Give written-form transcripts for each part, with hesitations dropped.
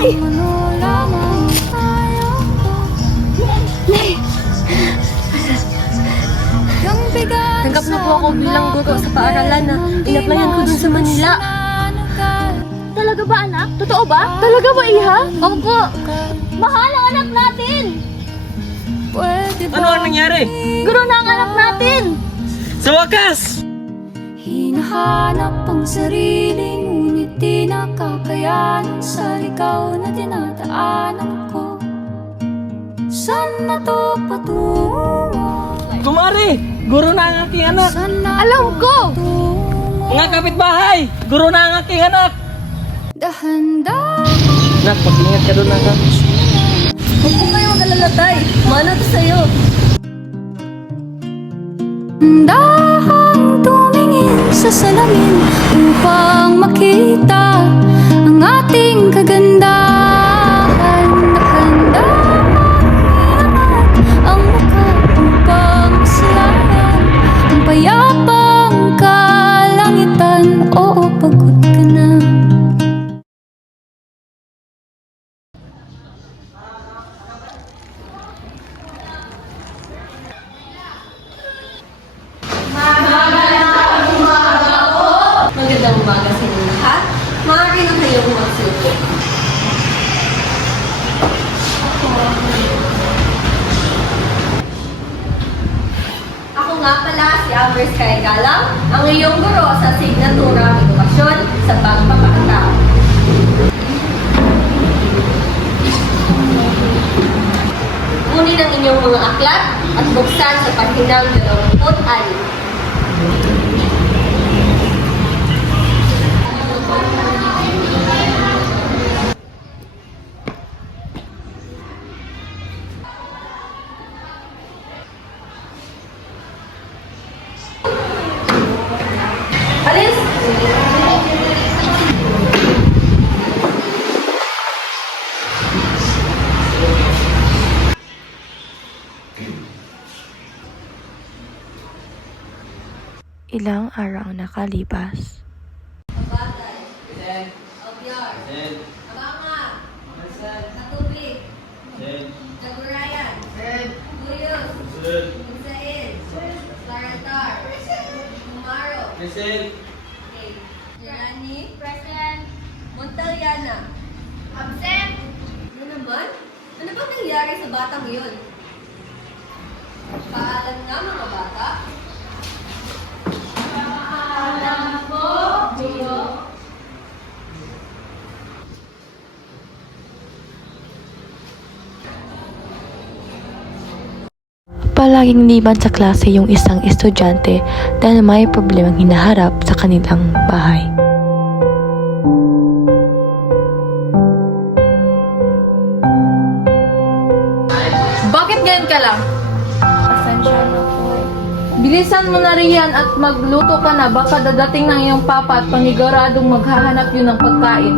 Nay! Nay! Tanggap na po ako bilang guro sa paaralan na inaplayan ko dun sa Manila. Talaga ba, anak? Totoo ba? Talaga ba, Iha? Opo! Mahal ang anak natin! Ano ang nangyari? Guro na ang anak natin! Sa wakas! Hinahanap ang sarili, ngunit di nakakayanan sa ligaw na dinadaanan ko. Saan na to patungo? Kumari! Guro na ang aking anak! Alam ko! Mga kapitbahay! Guro na ang aking anak! Dahan-dahan Nak, mag-ingat ka doon na ka. Huwag po kayo mag-alala, Tay. Mana to sa'yo. Dahang tumingin sa salamin upang makita ang ating kagandahan. Dahan-dahan iangat ang mukha upang silayan ang payapang kalangitan. Oo, pagod ka na. Magandang umaga sa inyo lahat. Maaari na kayong magsilpo. Ako nga pala si Amber Sky Galang, ang iyong guro sa Asignaturang Edukasyon sa Pagpapakatao. Kunin ang inyong mga aklat at buksan sa pahinang 26. Alis! Ilang araw nakalipas. Kabatay. Obyar. Abangan. Katubig. Kagurayan. Tuyos. Magsaid. Larantar. Kumaro. Okay. Irani. Present. Montaliana. Absent. Ano naman? Ano ba nangyari sa batang yun? Paalam nga mga bata. Palaging liban sa klase yung isang estudyante dahil may problemang hinaharap sa kanilang bahay. Bakit ngayon ka lang? Pasensya na po. Bilisan mo na riyan at magluto ka na. Baka dadating ng iyong papa at paniguradong maghahanap yun ng pagkain.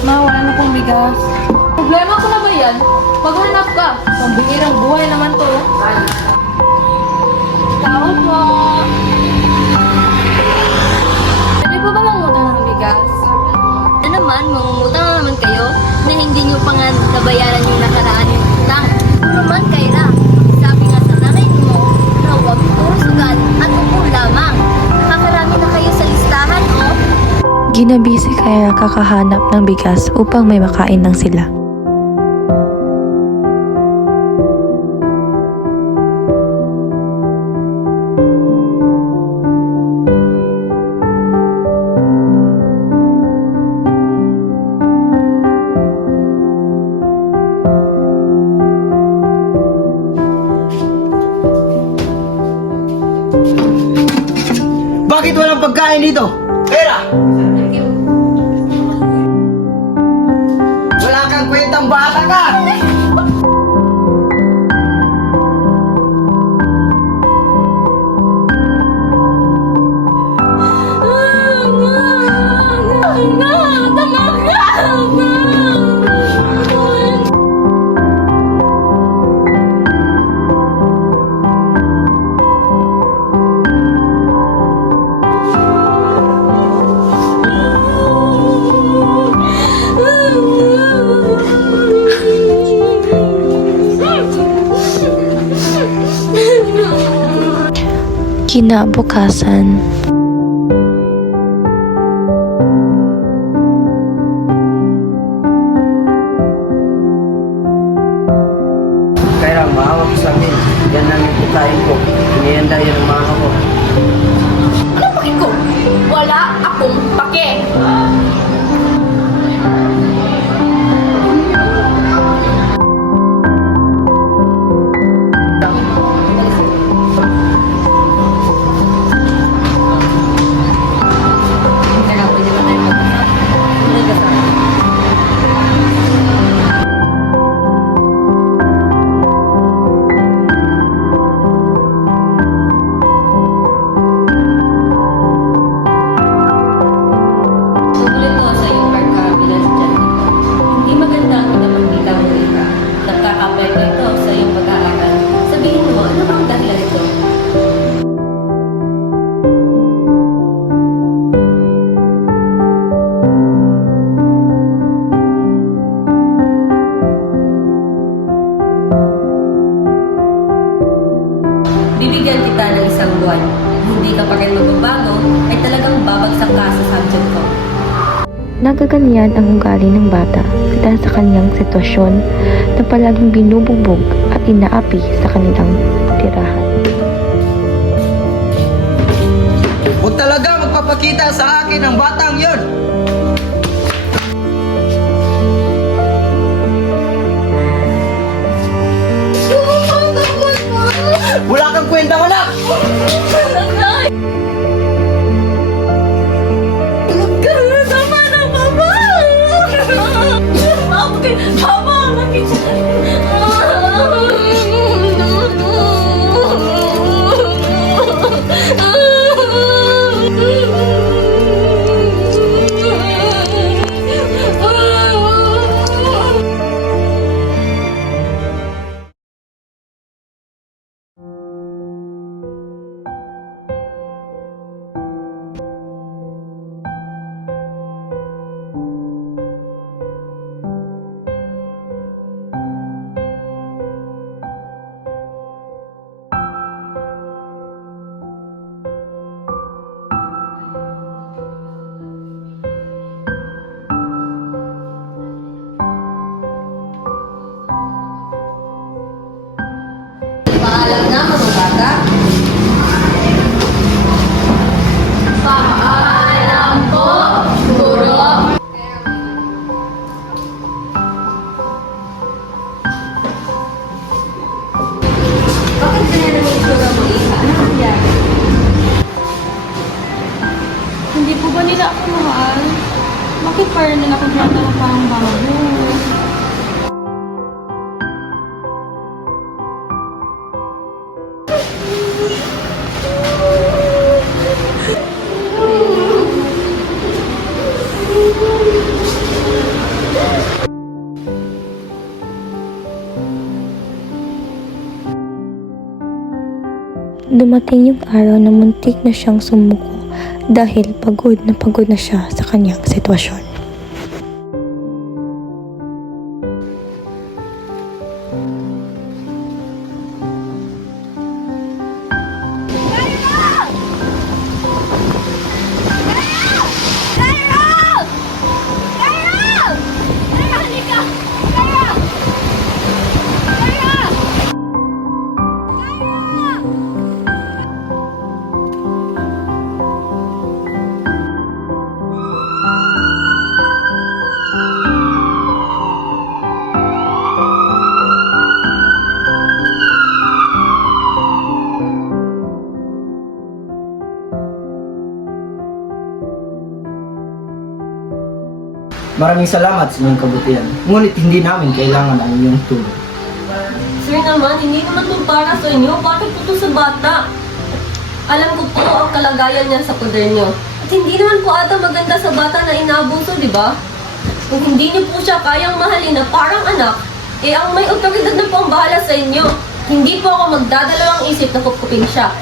Ma, wala na pong bigas. Problema ko na ba yan? Maghanap ka. Pambihirang buhay naman to. Tao po. Pwede po ba mangutang ng bigas? Ano naman, mangungutang na naman kayo na hindi nyo pa nga nabayaran yung nakaraan yung utang. Ano naman, Kyra? Sabi nga sa nanay mo na huwag puro sugal at upo lamang. Nakakarami na kayo sa listahan, oh. Ginabi si Kyra kakahanap ng bigas upang may makain ng sila. Bakit walang pagkain dito? Pera! Wala kang kwentang bata ka! Kinabukasan. Kaya maawa ko sa amin. Yan lang yung kitain ko. Hinihanda yan ang mga ko. Ano pake ko? Wala akong pake. Kaya pwede ba tayo mag-usap? Tuloy ka sa akin. Tutuloy ko sa iyong pagkabilas dyan. Hindi maganda ang pinapagkita mo ka. Nagkakapay ko ito sa iyong pag-aaral. Sabihin mo, ano bang dahilan ito? Bibigyan kita ng isang buwan. Hindi ka pa rin magbabago, ay talagang babagsak ka sa subject ko. Nagaganyan ang ugali ng bata dahil sa kanyang sitwasyon na palaging binubugbog at inaapi sa kanilang tirahan. Huwag talaga magpapakita sa akin ang batang yon. Wala kang kwenta, wala! Paalam na mga bata. Paalam po, guro. Bakit ganyan ang itsura mo, Iha? Ano nangyari? Hindi po ba nila ako mahal? Bakit parang nila ako tinatanong parang bago? Dumating yung araw na muntik na siyang sumuko dahil pagod na siya sa kanyang sitwasyon. Maraming salamat sa inyong kabutihan. Ngunit hindi namin kailangan ang inyong tulong. Sir naman, hindi naman ito para sa inyo. Bakit po ito sa bata? Alam ko po ang kalagayan niya sa poder niyo. At hindi naman po ata maganda sa bata na inaabuso, di ba? Kung hindi niyo po siya kayang mahalin na parang anak, eh ang may otoridad na po ang bahala sa inyo. Hindi po ako magdadalawang isip na kupkupin siya.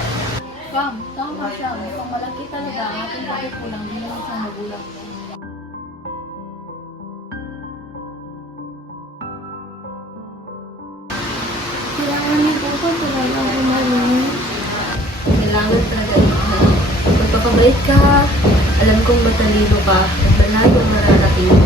Ma'am, tama siya. Mukhang malaki talaga ang ating pakikulang bilang isang magulang. Kailangan niyo po ko talaga umalis. Kailangan talaga Mabait ka. Alam kong matalino ka. Malayo ang mararating mo.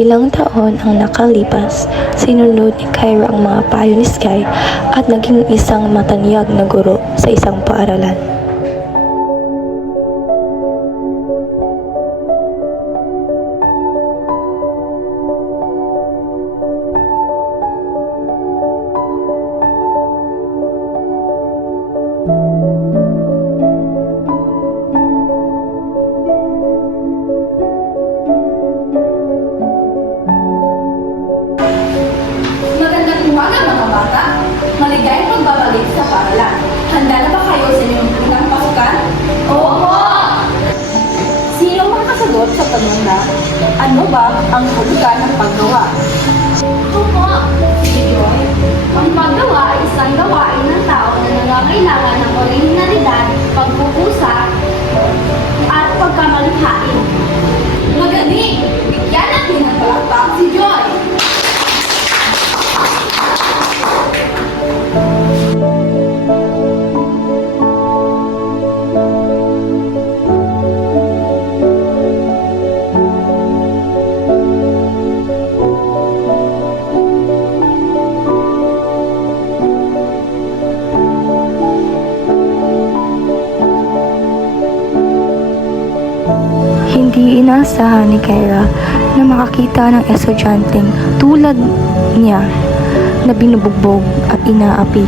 Ilang taon ang nakalipas, sinunod ni Kyra ang mga payo ni Sky at naging isang matanyag na guro sa isang paaralan. Magandang umaga mga bata. Maligayang pagbabalik sa paaralan. Handa na ba kayo sa inyong unang pasukan? Oo! Sino ang makasagot sa tanong na, ano ba ang hulugan ng paggawa? Ako po. Si Joy. Ang paggawa ay isang gawain ng tao na nangangailangan ng orihinalidad, pagpupusa, at pagkamalikhain. Magaling! Bigyan natin ng palakpak si Joy! Hindi inaasahan ni Kyra na makakita ng estudyanteng tulad niya na binubugbog at inaapi.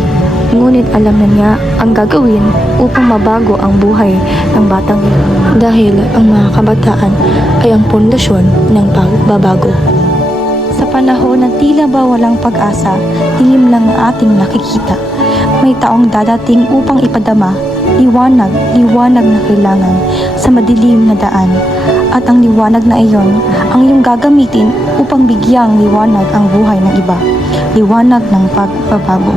Ngunit alam na niya ang gagawin upang mabago ang buhay ng batang ito. Dahil ang mga kabataan ay ang pundasyon ng pagbabago. Sa panahon na tila ba walang pag-asa, dilim lang ang ating nakikita. May taong dadating upang ipadama liwanag na kailangan sa madilim na daan. At ang liwanag na iyon ang iyong gagamitin upang bigyang liwanag ang buhay ng iba. Liwanag ng pagbabago.